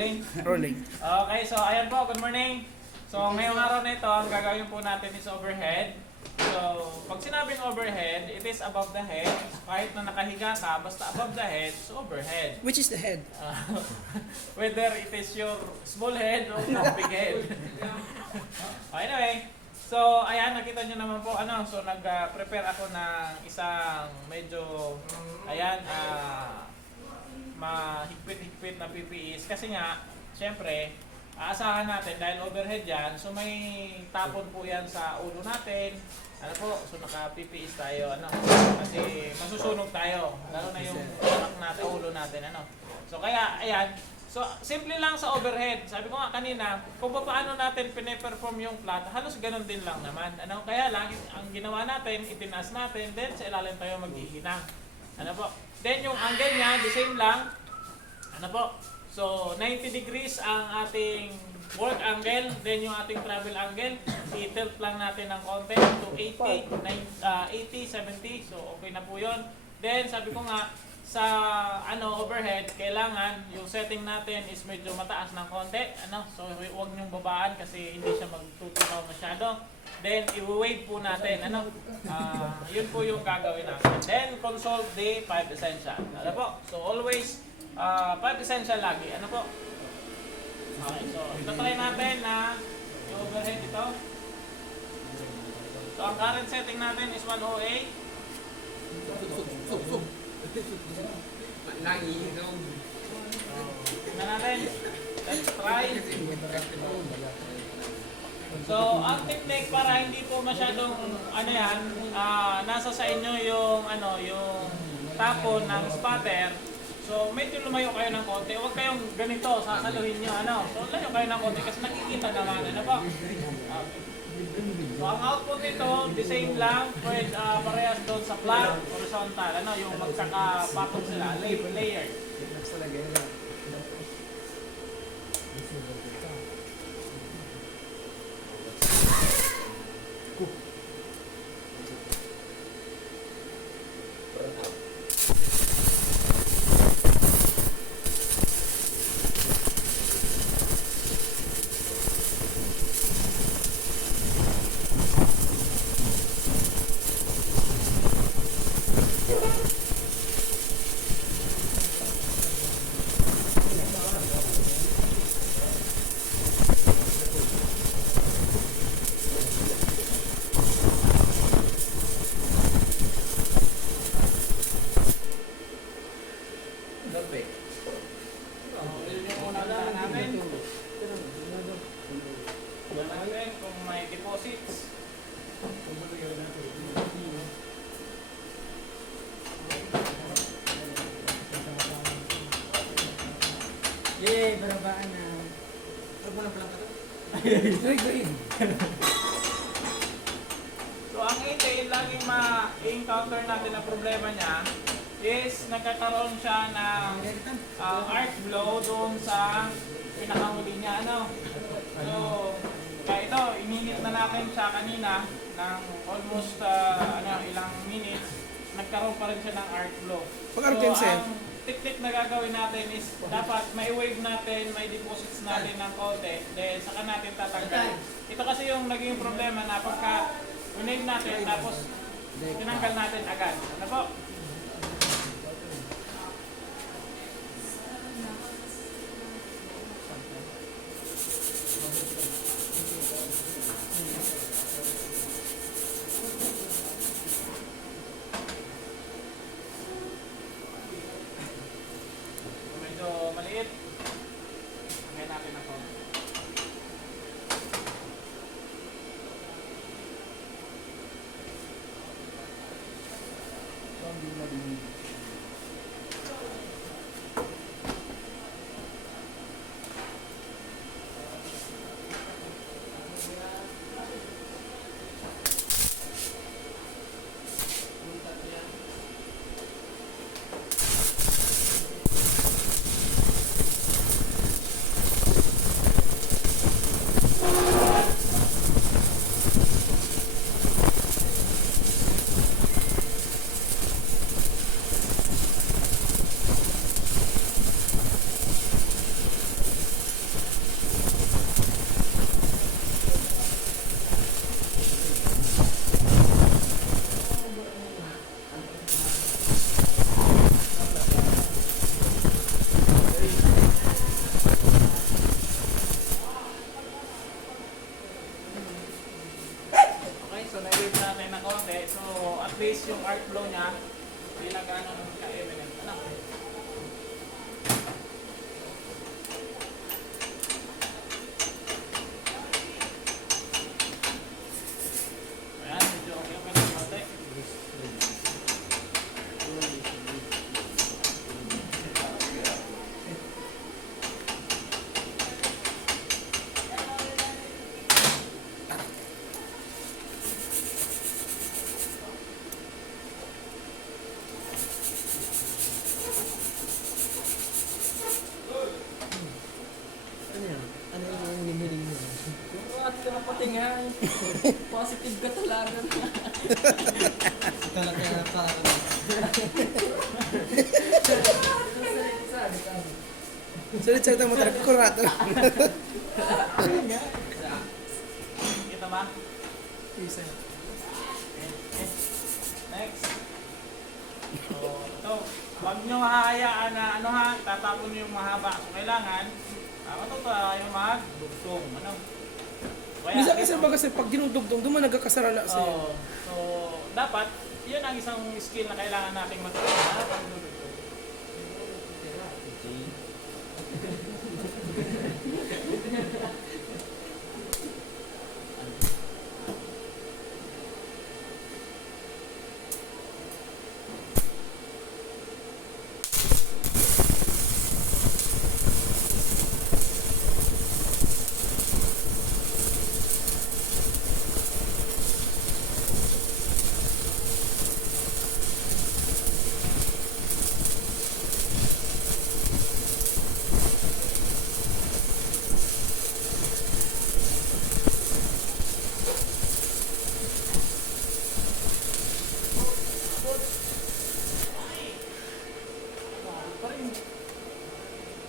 Rolling. Rolling. Okay, so ayan po, good morning. So ngayong araw na ito, ang gagawin po natin is overhead. So, pag sinabing overhead, it is above the head. Kahit na nakahiga ka, basta above the head, so overhead. Which is the head? Uh, whether it is your small head or your big head. anyway, so ayan, nakita nyo naman po, ano, so nag-prepare ako ng isang medyo, ayan, ah, mahigpit-higpit na PPEs. Kasi nga, syempre, aasahan natin dahil overhead yan, so may tapon po yan sa ulo natin. Ano po, so naka-PPEs tayo, ano, kasi masusunog tayo, lalo na yung utak natin, ulo natin, ano. So kaya, ayan, so simple lang sa overhead. Sabi ko nga kanina, kung paano natin pine-perform yung flat, halos ganun din lang naman. Ano, kaya lang, ang ginawa natin, itinaas natin, then sa ilalim tayo maghihinang. Ano po? Then yung angle niya, the same lang. Ano po? So, 90 degrees ang ating work angle, then yung ating travel angle, i-tilt lang natin ng konti to 80, 9, ah, 80, 70. So, okay na po yun. Then, sabi ko nga, sa ano overhead, kailangan yung setting natin is medyo mataas ng konti. Ano? So, huwag niyong babaan kasi hindi siya magtutunaw masyado. Then, i-wave po natin. Ano? Ah, yun po yung gagawin natin. Then, consult the 5 essential. Ano po? So, always, ah 5 essential lagi. Ano po? Okay, so, ito try natin na yung overhead ito. So, ang current setting natin is 108. Lagi ikaw. Tingnan natin. Let's try. So, ang technique para hindi po masyadong ano yan, ah, nasa sa inyo yung ano, yung tapon ng spatter. So, medyo lumayo kayo ng konti. Huwag kayong ganito, sasaluhin nyo, ano. So, layo kayo ng konti kasi nakikita naman, ano po. Okay. So, ang output nito, the same lang, pwede ah, parehas doon sa flat, horizontal, ano, yung magkakapatong sila, lay- layered. Gabi. So, yun yung una na namin. Natin kung may deposits. Yay, barabaan na. Huwag mo na pala ka So, ang email, laging ma-encounter natin ang problema niya is nagkakaroon siya ng uh, arc blow doon sa pinakahuli niya. Ano? So, kaya ito, ininit na natin siya kanina ng almost uh, ano, ilang minutes. Nagkaroon pa rin siya ng arc blow. Pag arc yan, so, ang technique na gagawin natin is dapat may wave natin, may deposits natin ng konti, then saka natin tatanggalin. Ito kasi yung naging problema na pagka wave natin tapos tinanggal natin agad. Ano po? Na nga. Positive ka talaga. Ikaw lang kaya pa. Sulit sa mo talaga kurato. Kita ba? Isa. Next. So, ito. Huwag nyo hahayaan na ano ha, tatapon nyo yung mahaba. So, kailangan, tama to tayo magdugtong. Ano? Minsan kasi baga sa pag dinudugtong, doon man nagkakasarala sa Oo. so, dapat, yun ang isang skill na kailangan nating matutunan na pagdudugtong. Bakit pa rin?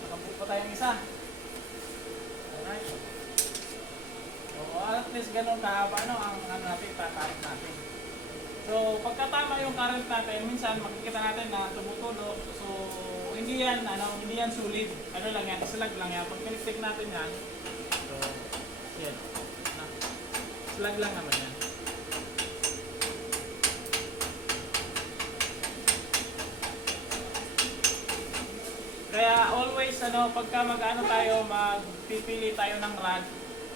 Nakabuk pa tayong isa. Alright. So, at least ganun kahaba ano, ang ano natin, tatarik natin. So, pagkatama yung current natin, minsan makikita natin na tumutulo. So, hindi yan, ano, hindi yan sulit. Ano lang yan, slag lang yan. Pag kiniktik natin yan, so, yan. Ah, Slag lang naman yan. Kaya always ano, pagka mag-ano tayo, magpipili tayo ng rod,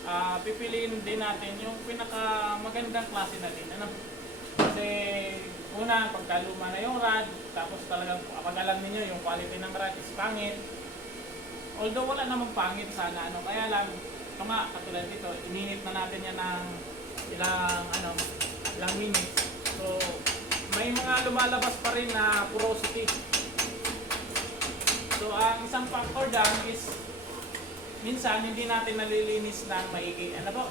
ah pipiliin din natin yung pinaka magandang klase na din. Ano? Kasi una, pagka luma na yung rod, tapos talagang pag alam niyo yung quality ng rod is pangit. Although wala namang pangit sana, ano, kaya lang, ito nga, katulad dito, ininit na natin yan ng ilang, ano, ilang minutes. So, may mga lumalabas pa rin na porosity. So, ang isang factor dyan is minsan hindi natin nalilinis ng maigi. Ano po?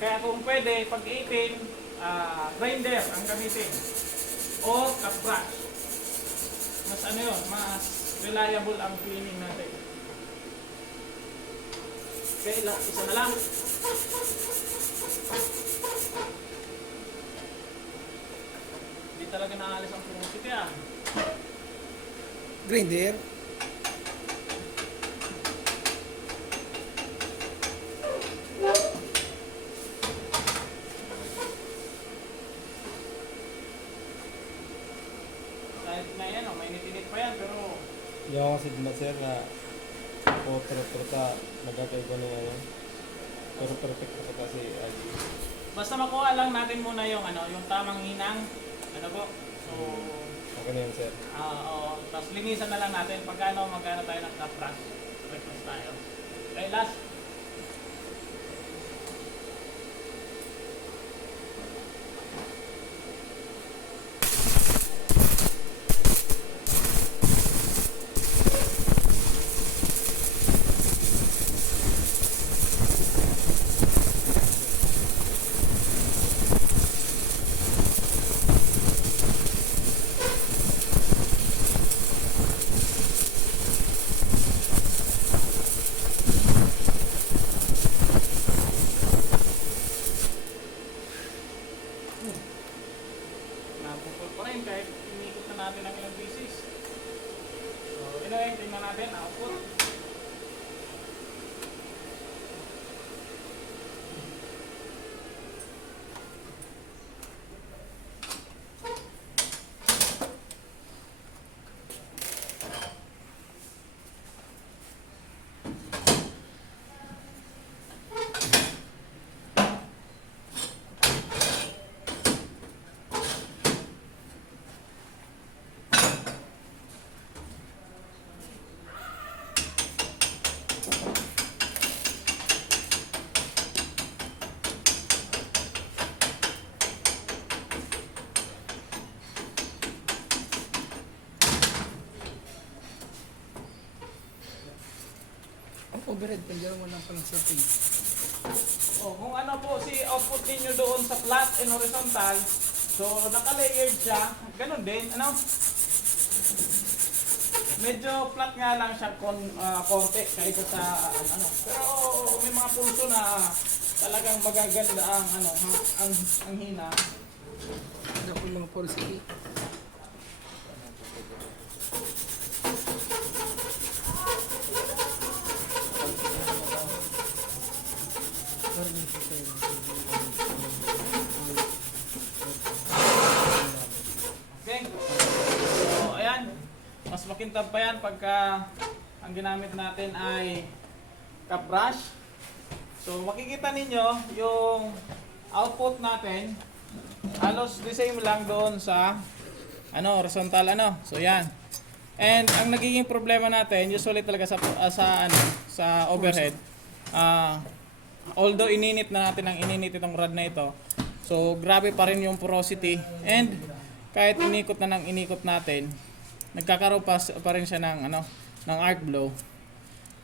Kaya kung pwede, pag 18, ah, grinder ang gamitin. Or cut brush. Mas ano yun, mas reliable ang cleaning natin. Okay, la- isa na lang. Hindi talaga naalis ang porosity ah. grinder. Kahit na yan, oh, mainit-init pa yan, pero Hindi ako kasi na sir na potro-tro ta nagkakay ko ng ano. Pero perfect ko kasi Ali. basta makuha lang natin muna yung ano, yung tamang hinang. Ano po? So, Okay na yun sir. ah oo. Tapos linisan na lang natin pag ano, magkano tayo ng top brush. Request tayo. Okay, last. Napupul pa rin kahit inikot na natin ang ilang pieces. So, anyway, tingnan natin, output. Ang overhead, pandiyan mo lang palang setting. Oh, kung ano po si output ninyo doon sa flat and horizontal, so naka-layered siya, ganun din, ano? Medyo flat nga lang siya kon ah, konti kaysa sa ano. Pero may mga pulso na talagang magaganda ang ano, ang ang hina. Ano po mga porosity. Parang yung sa tayo. Okay? So, ayan. Makintab pa pagka ang ginamit natin ay cup brush. So, makikita ninyo yung output natin halos the same lang doon sa ano, horizontal ano. So, yan. And ang nagiging problema natin usually talaga sa ah, sa ano, sa overhead. Ah, although ininit na natin ang ininit itong rod na ito. So, grabe pa rin yung porosity and kahit inikot na ng inikot natin, nagkakaroon pa, pa rin siya ng ano, ng arc blow.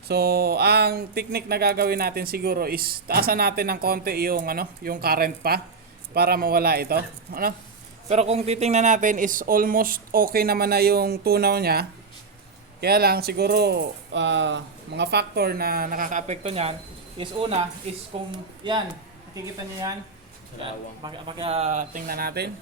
So, ang technique na gagawin natin siguro is taasan natin ng konti yung ano, yung current pa para mawala ito, ano? Pero kung titingnan natin is almost okay naman na yung tunaw niya. Kaya lang siguro ah, mga factor na nakakaapekto niyan is una is kung yan, nakikita niyo yan. Pag ah, tingnan natin.